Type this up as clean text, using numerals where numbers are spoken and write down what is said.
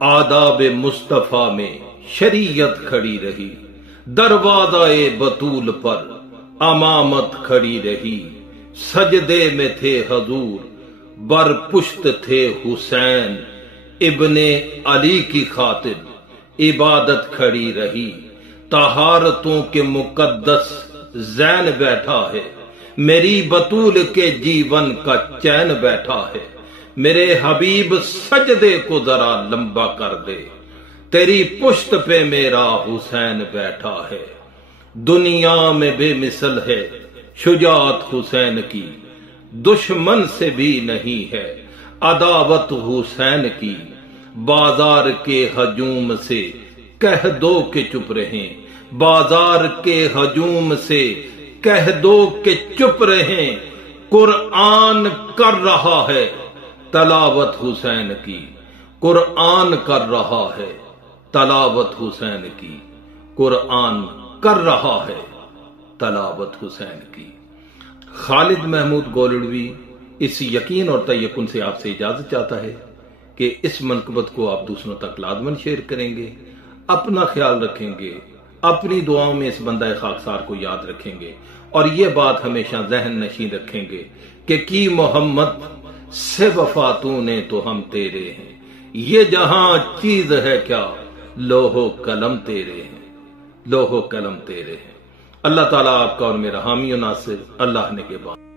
آداب مصطفیٰ میں شریعت کھڑی رہی، دروازہ بطول پر امامت کھڑی رہی، سجدے میں تھے حضور، بر پشت تھے حسین، ابن علی کی خاطر عبادت کھڑی رہی، طہارتوں کے مقدس زین بیٹھا ہے، میری بطول کے جیون کا چین بیٹھا ہے، میرے حبیب سجدے کو ذرا لمبا کر دے، تیری پشت پہ میرا حسین بیٹھا ہے، دنیا میں بے مثل ہے شجاعت حسین کی، دشمن سے بھی نہیں ہے عداوت حسین کی، بازار کے ہجوم سے کہہ دو کہ چپ رہیں، بازار کے ہجوم سے کہہ دو کہ چپ رہیں، قرآن کر رہا ہے تلاوت حسین کی، قرآن کر رہا ہے تلاوت حسین کی، قرآن کر رہا ہے تلاوت حسین کی۔ خالد محمود گولڑوی اس یقین اور تیقن سے آپ سے اجازت چاہتا ہے کہ اس منقبت کو آپ دوسروں تک لازماً شیئر کریں گے، اپنا خیال رکھیں گے، اپنی دعاؤں میں اس بندہ خاکسار کو یاد رکھیں گے، اور یہ بات ہمیشہ ذہن نشین رکھیں گے کہ کی محمد سے وفا تو نے تو ہم تیرے ہیں، یہ جہاں چیز ہے کیا لوح و قلم تیرے ہیں، لوح و قلم تیرے ہیں۔ اللہ تعالیٰ آپ کا اور میرا حامی و ناصر اللہ نے کے بعد